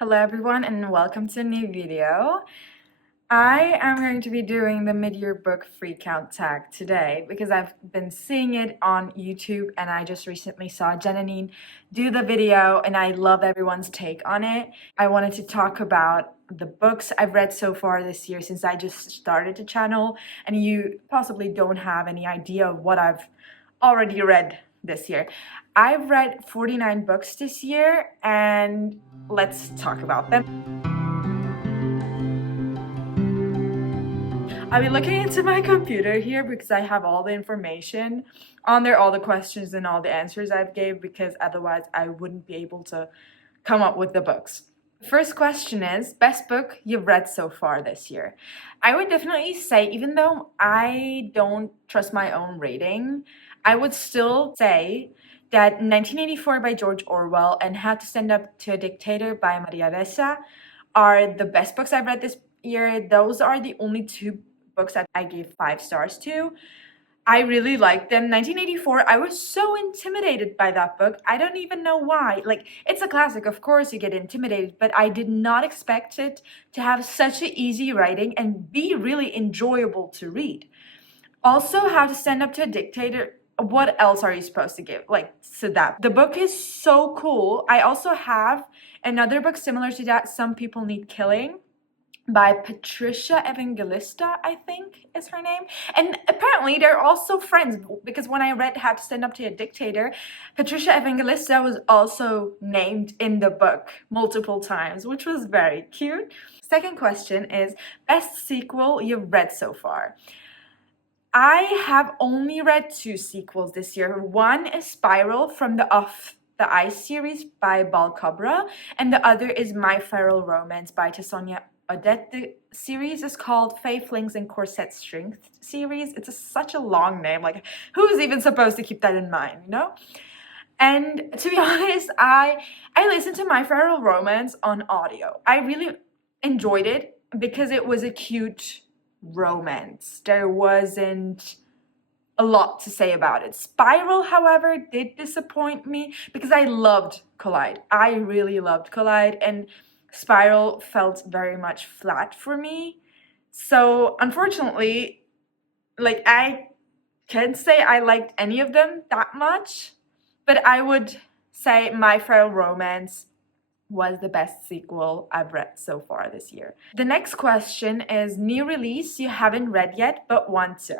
Hello everyone and welcome to a new video. I am going to be doing the mid-year book free count tag today because I've been seeing it on YouTube and I just recently saw Janine do the video and I love everyone's take on it. I wanted to talk about the books I've read so far this year since I just started the channel, and you possibly don't have any idea of what I've already read this year. I've read 49 books this year and let's talk about them. I've been looking into my computer here because I have all the information on there, all the questions and all the answers I've gave, because otherwise I wouldn't be able to come up with the books. First question is, best book you've read so far this year? I would definitely say, even though I don't trust my own rating, I would still say that 1984 by George Orwell and How to Stand Up to a Dictator by Maria Ressa are the best books I've read this year. Those are the only two books that I gave 5 stars to. I really liked them. 1984, I was so intimidated by that book. I don't even know why. Like, it's a classic, of course you get intimidated, but I did not expect it to have such an easy writing and be really enjoyable to read. Also, How to Stand Up to a Dictator, what else are you supposed to give? Like, so that. The book is so cool. I also have another book similar to that, Some People Need Killing, by Patricia Evangelista, I think is her name. And apparently they're also friends, because when I read How to Stand Up to a Dictator, Patricia Evangelista was also named in the book multiple times, which was very cute. Second question is, best sequel you've read so far? I have only read 2 sequels this year. One is Spiral from the Off the Ice series by Bal Cobra, and the other is My Feral Romance by Tassonia Odette. The series is called Fae Flings and Corset Strength series. It's such a long name. Like, who's even supposed to keep that in mind, you know? And to be honest, I listened to My Feral Romance on audio. I really enjoyed it because it was a cute romance. There wasn't a lot to say about it. Spiral, however, did disappoint me because I loved Collide. I really loved Collide, and Spiral felt very much flat for me. So unfortunately, like, I can't say I liked any of them that much, but I would say My Feral Romance was the best sequel I've read so far this year. The next question is, new release you haven't read yet but want to.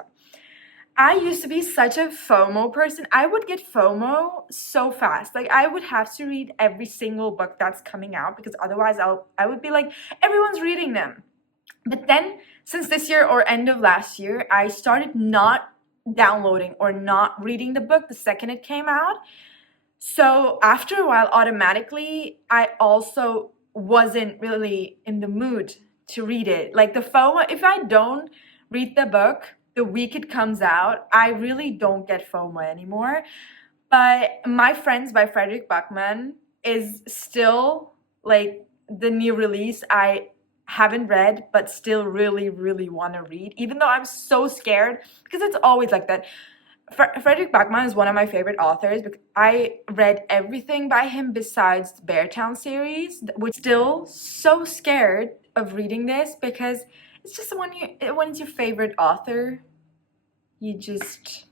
I used to be such a FOMO person. I would get FOMO so fast. Like, I would have to read every single book that's coming out because otherwise I would be like, everyone's reading them. But then, since this year or end of last year, I started not downloading or not reading the book the second it came out. So after a while, automatically, I also wasn't really in the mood to read it. Like, the FOMO, if I don't read the book the week it comes out, I really don't get FOMO anymore. But My Friends by Frederick Backman is still like the new release I haven't read but still really want to read, even though I'm so scared, because it's always like that. Frederick Backman is one of my favorite authors because I read everything by him besides the Beartown series, which still so scared of reading this because it's just when it's your favorite author, you just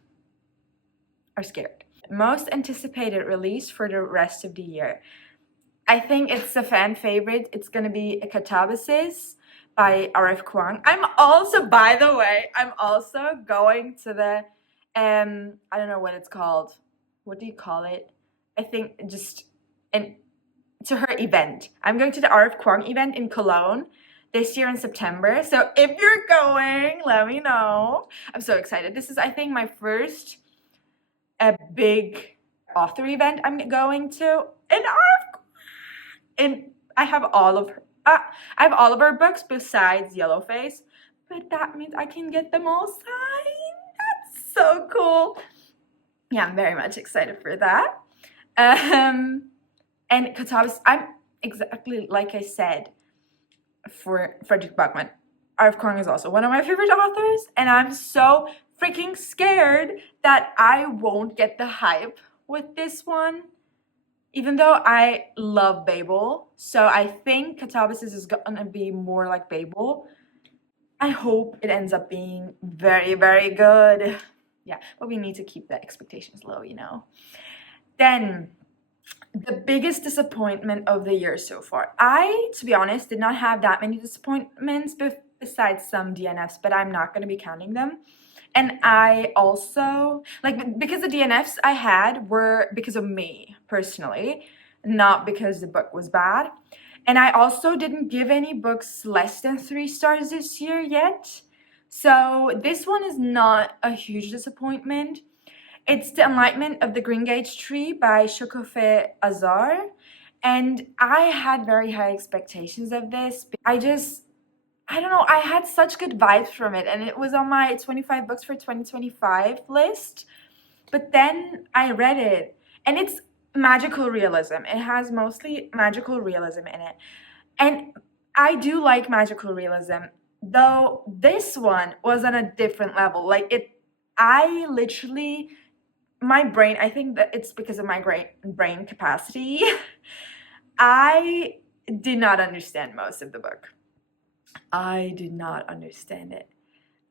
are scared. Most anticipated release for the rest of the year. I think it's a fan favorite. It's gonna be Catabasis by R.F. Kuang. By the way, I'm also going to the I don't know what it's called. What do you call it? I think just to her event. I'm going to the R.F. Kuang event in Cologne this year in September. So if you're going, let me know. I'm so excited. This is, I think, my first big author event I'm going to. And I have all of her books besides Yellowface, but that means I can get them all signed. That's so cool. Yeah, I'm very much excited for that. And Catabasis, I'm exactly like I said for Frederick Backman. R.F. Kuang is also one of my favorite authors, and I'm so freaking scared that I won't get the hype with this one. even though I love Babel, so I think Catabasis is gonna be more like Babel. I hope it ends up being very, very good. Yeah, but we need to keep the expectations low, you know. Then, the biggest disappointment of the year so far. I, to be honest, did not have that many disappointments besides some DNFs, but I'm not going to be counting them. And I also, like, because the DNFs I had were because of me personally, not because the book was bad. And I also didn't give any books less than 3 stars this year yet. So this one is not a huge disappointment. It's The Enlightenment of the Green Gage Tree by Shokofe Azar. And I had very high expectations of this. I don't know, I had such good vibes from it, and it was on my 25 books for 2025 list. But then I read it, and it's magical realism. It has mostly magical realism in it. And I do like magical realism, though this one was on a different level. I literally, my brain, I think that it's because of my brain capacity, I did not understand most of the book. I did not understand it.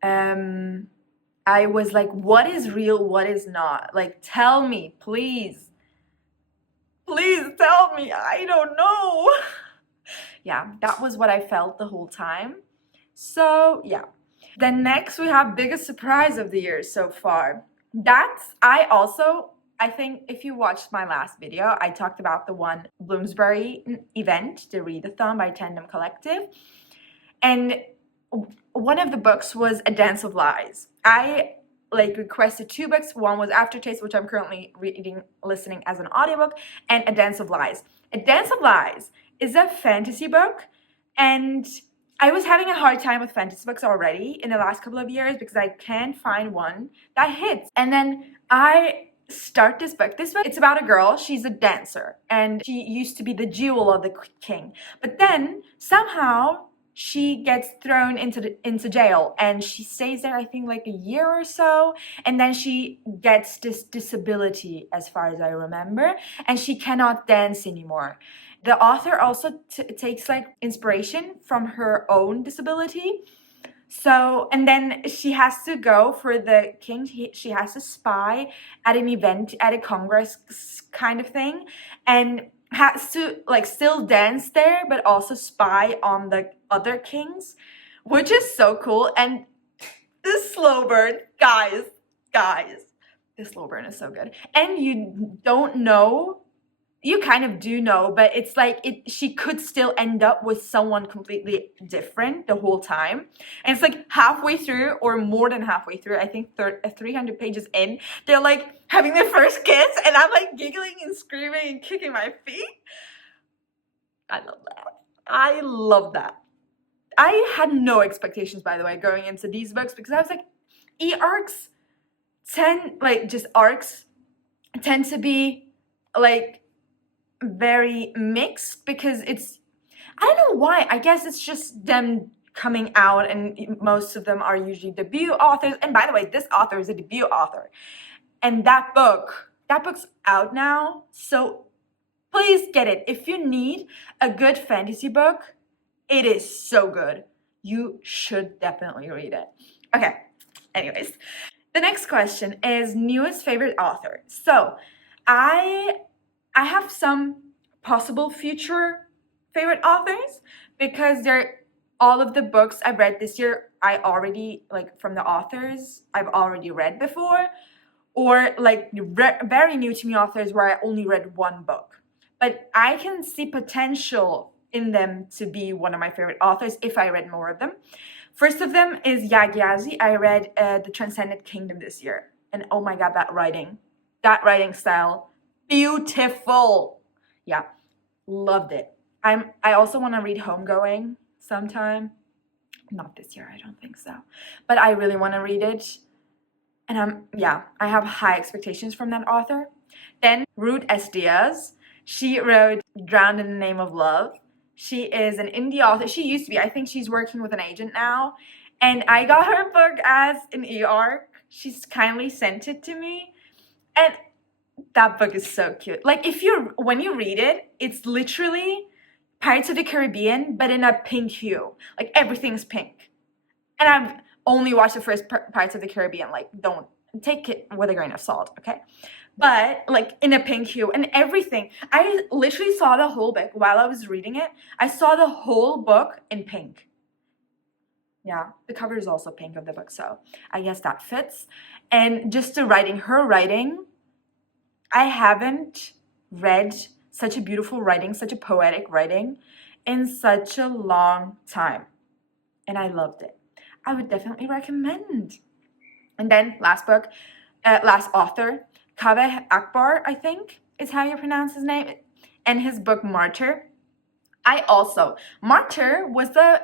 I was like, what is real, what is not? Like, tell me, please. Please tell me. I don't know. Yeah, that was what I felt the whole time. So, yeah. Then next we have biggest surprise of the year so far. I think if you watched my last video, I talked about the one Bloomsbury event, the Readathon by Tandem Collective. And one of the books was A Dance of Lies. I requested 2 books. One was Aftertaste, which I'm currently listening as an audiobook, and A Dance of Lies. A Dance of Lies is a fantasy book, and I was having a hard time with fantasy books already in the last couple of years because I can't find one that hits. And then I start this book. It's about a girl. She's a dancer, and she used to be the jewel of the king. But then somehow she gets thrown into jail, and she stays there, I think, like a year or so, and then she gets this disability, as far as I remember, and she cannot dance anymore. The author also takes like inspiration from her own disability. So, and then she has to go for the king. She has to spy at an event, at a congress kind of thing, and has to like still dance there, but also spy on the other kings, which is so cool. And this slow burn, guys, this slow burn is so good. And you don't know, you kind of do know, but it's like she could still end up with someone completely different the whole time. And it's like halfway through, or more than halfway through, I think 300 pages in, they're like having their first kiss, and I'm like giggling and screaming and kicking my feet. I love that. I love that. I had no expectations, by the way, going into these books, because I was like, arcs tend to be like very mixed, because I don't know why. I guess it's just them coming out, and most of them are usually debut authors. And by the way, this author is a debut author, and that book's out now. So please get it. If you need a good fantasy book, it is so good. You should definitely read it. Okay, anyways. The next question is newest favorite author. So I have some possible future favorite authors, because all of the books I've read this year, I already, like, from the authors I've already read before, or like very new to me authors where I only read one book. But I can see potential in them to be one of my favorite authors if I read more of them. First of them is Yagyasi. I read The Transcendent Kingdom this year, and oh my god, that writing style, beautiful. Yeah, loved it. I also want to read Homegoing sometime. Not this year, I don't think so, but I really want to read it. And I have high expectations from that author. Then Ruth S. Diaz. She wrote Drowned in the Name of Love. She is an indie author. She used to be. I think she's working with an agent now. And I got her book as an e-arc. She's kindly sent it to me. And That book is so cute. Like when you read it, it's literally Pirates of the Caribbean, but in a pink hue. Like everything's pink. And I've only watched the first Pirates of the Caribbean. Like, don't take it with a grain of salt, okay? But like in a pink hue and everything. I literally saw the whole book while I was reading it. I saw the whole book in pink. Yeah, the cover is also pink of the book, so I guess that fits. And just the writing, her writing, I haven't read such a beautiful writing, such a poetic writing in such a long time. And I loved it. I would definitely recommend. And then last book, last author, Kaveh Akbar, I think is how you pronounce his name, and his book Martyr. Martyr was the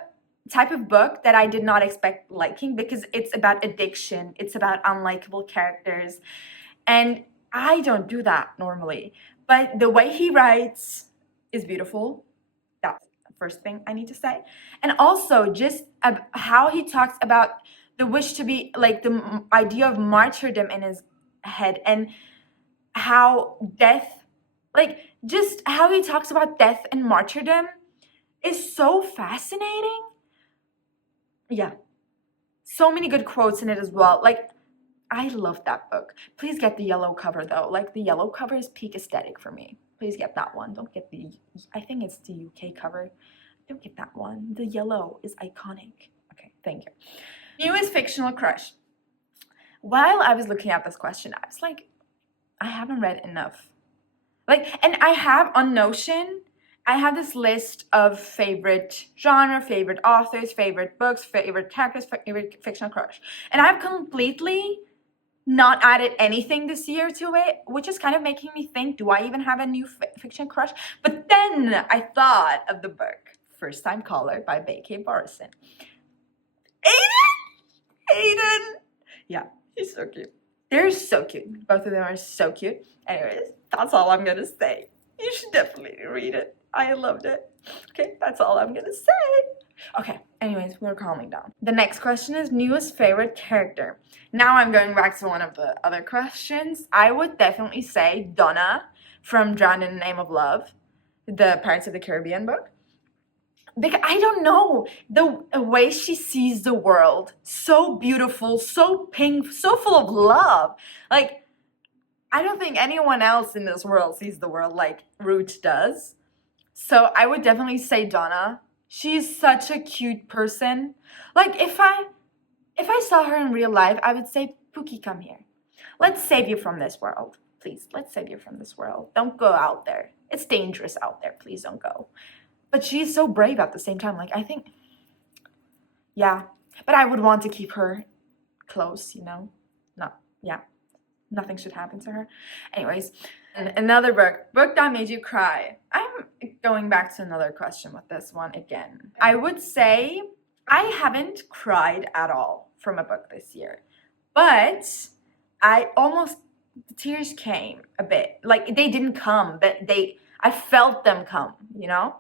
type of book that I did not expect liking because it's about addiction, it's about unlikable characters, and I don't do that normally. But the way he writes is beautiful. That's the first thing I need to say. And also just how he talks about the wish to be, like the idea of martyrdom in his head, and how death, like just how he talks about death and martyrdom is so fascinating. Yeah. So many good quotes in it as well. Like, I love that book. Please get the yellow cover though. Like, the yellow cover is peak aesthetic for me. Please get that one. Don't get I think it's the UK cover. Don't get that one. The yellow is iconic. Okay, thank you. Newest fictional crush. While I was looking at this question, I was like, I haven't read enough. Like, and I have on Notion, I have this list of favorite genre, favorite authors, favorite books, favorite characters, favorite fictional crush. And I've completely not added anything this year to it, which is kind of making me think, do I even have a new fiction crush? But then I thought of the book, First Time Caller by B.K. Barrison. Aiden! Yeah, he's so cute. They're so cute. Both of them are so cute. Anyways, that's all I'm gonna say. You should definitely read it. I loved it. Okay, that's all I'm gonna say. Okay, anyways, we're calming down. The next question is newest favorite character. Now I'm going back to one of the other questions. I would definitely say Donna from Drowned in the Name of Love, the Pirates of the Caribbean book. Because I don't know, the way she sees the world, so beautiful, so pink, so full of love. Like, I don't think anyone else in this world sees the world like Root does. So I would definitely say Donna. She's such a cute person. Like, if I saw her in real life, I would say, Pookie, come here. Let's save you from this world. Please, let's save you from this world. Don't go out there. It's dangerous out there. Please don't go. But she's so brave at the same time. Like, I think, yeah. But I would want to keep her close, you know? No, yeah. Nothing should happen to her. Anyways, another book that made you cry. I'm going back to another question with this one again. I would say I haven't cried at all from a book this year. But the tears came a bit. Like, they didn't come, but I felt them come, you know?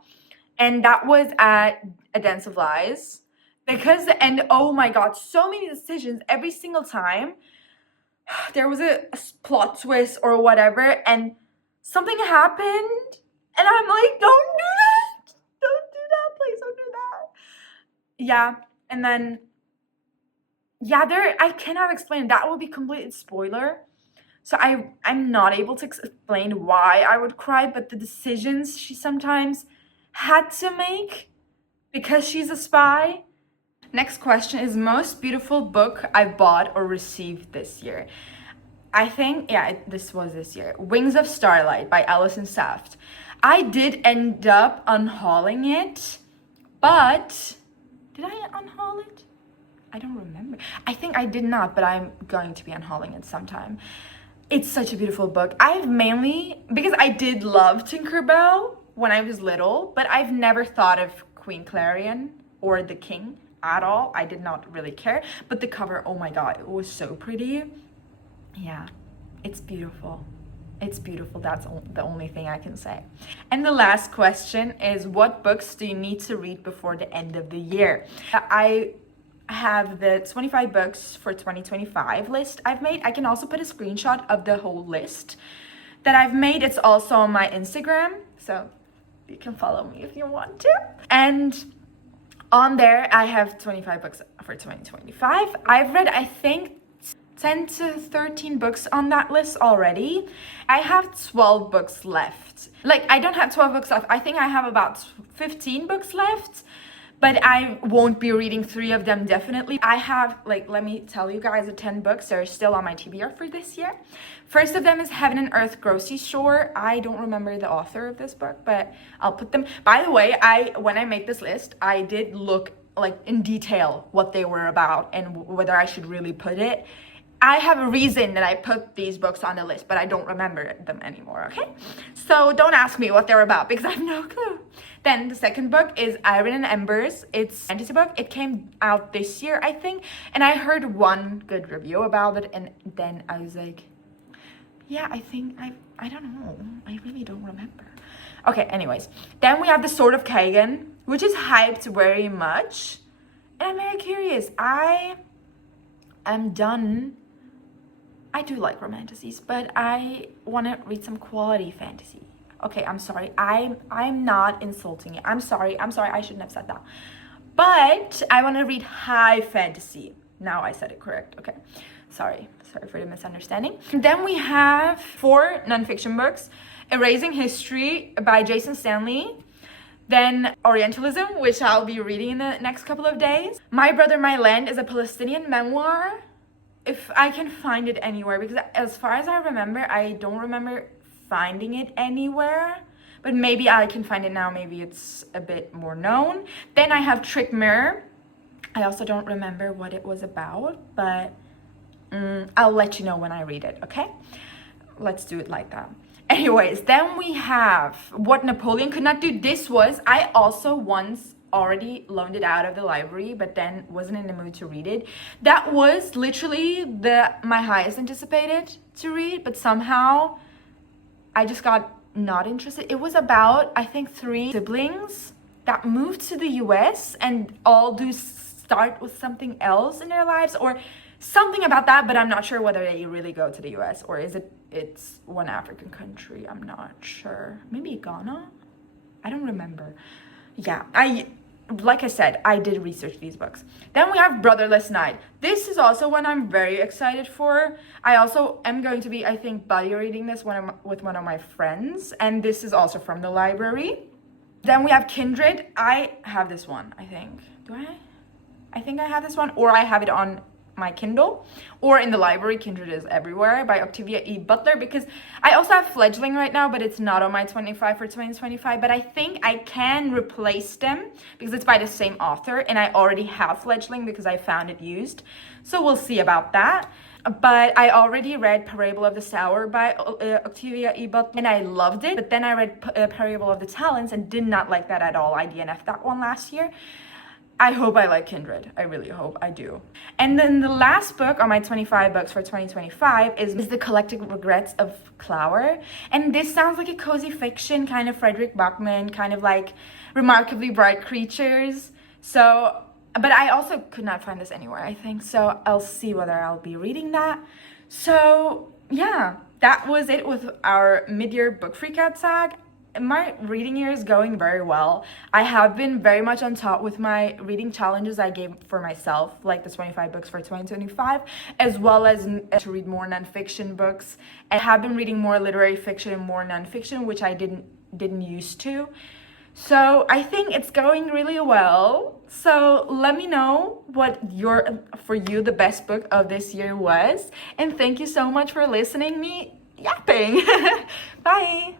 And that was at A Dance of Lies. And oh my God, so many decisions every single time. There was a plot twist or whatever, and something happened, and I'm like, don't do that. Don't do that. Please don't do that. Yeah, and then, yeah, I cannot explain. That will be complete spoiler. So I'm not able to explain why I would cry, but the decisions she sometimes had to make because she's a spy. Next question is most beautiful book I bought or received this year. I think, yeah, this was this year. Wings of Starlight by Alison Saft. I did end up unhauling it, but did I unhaul it? I don't remember. I think I did not, but I'm going to be unhauling it sometime. It's such a beautiful book. Because I did love Tinkerbell when I was little, but I've never thought of Queen Clarion or the King at all. I did not really care, but the cover, oh my God, it was so pretty. Yeah, it's beautiful. It's beautiful. That's the only thing I can say. And the last question is, what books do you need to read before the end of the year? I have the 25 books for 2025 list I've made. I can also put a screenshot of the whole list. that I've made. It's also on my Instagram, so you can follow me if you want to. And on there, I have 25 books for 2025. I've read, I think, 10 to 13 books on that list already. I have 12 books left. Like, I don't have 12 books left. I think I have about 15 books left, but I won't be reading 3 of them definitely. I have, like, let me tell you guys, the 10 books are still on my TBR for this year. First of them is Heaven and Earth Grocery Store. I don't remember the author of this book, but I'll put them. By the way, when I made this list, I did look like in detail what they were about and whether I should really put it. I have a reason that I put these books on the list, but I don't remember them anymore, okay? So don't ask me what they're about because I have no clue. Then the second book is Iron and Embers. It's a fantasy book. It came out this year, I think, and I heard one good review about it, and then I was like, yeah, I think, I don't know. I really don't remember. Okay, anyways. Then we have The Sword of Kagan, which is hyped very much, and I'm very curious. I am done. I do like romanticies, but I want to read some quality fantasy. Okay, I'm sorry. I'm not insulting you. I'm sorry. I shouldn't have said that. But I want to read high fantasy. Now I said it correct. Okay. Sorry for the misunderstanding. Then we have 4 nonfiction books. Erasing History by Jason Stanley. Then Orientalism, which I'll be reading in the next couple of days. My Brother, My Land is a Palestinian memoir. If I can find it anywhere, because as far as I remember, I don't remember finding it anywhere, but maybe I can find it now. Maybe it's a bit more known. Then I have Trick Mirror. I also don't remember what it was about, but I'll let you know when I read it, okay? Let's do it like that. Anyways, then we have What Napoleon Could Not Do. This was, I also once already loaned it out of the library, but then wasn't in the mood to read it. That was literally my highest anticipated to read, but somehow I just got not interested. It was about, I think, 3 siblings that moved to the US and all do start with something else in their lives or something about that, but I'm not sure whether they really go to the US or it's one African country. I'm not sure. Maybe Ghana? I don't remember. Yeah, like I said, I did research these books. Then we have Brotherless Night. This is also one I'm very excited for. I also am going to be, I think, buddy reading this with one of my friends. And this is also from the library. Then we have Kindred. I have this one, I think. Do I? I think I have this one. Or I have it on my Kindle or in the library. Kindred is everywhere by Octavia E. Butler, because I also have Fledgling right now, but it's not on my 25 for 2025, but I think I can replace them because it's by the same author and I already have Fledgling because I found it used, so we'll see about that. But I already read Parable of the Sower by Octavia E. Butler and I loved it, but then I read Parable of the Talents and did not like that at all. I DNF'd that one last year. I hope I like Kindred. I really hope I do. And then the last book on my 25 books for 2025 is The Collective Regrets of Clower. And this sounds like a cozy fiction, kind of Frederick Bachman, kind of like Remarkably Bright Creatures. So, but I also could not find this anywhere, I think. So I'll see whether I'll be reading that. So yeah, that was it with our mid-year book freakout tag. My reading year is going very well. I have been very much on top with my reading challenges I gave for myself, like the 25 books for 2025, as well as to read more nonfiction books. And I have been reading more literary fiction and more nonfiction, which I didn't used to. So I think it's going really well. So let me know what for you the best book of this year was. And thank you so much for listening me yapping. Bye.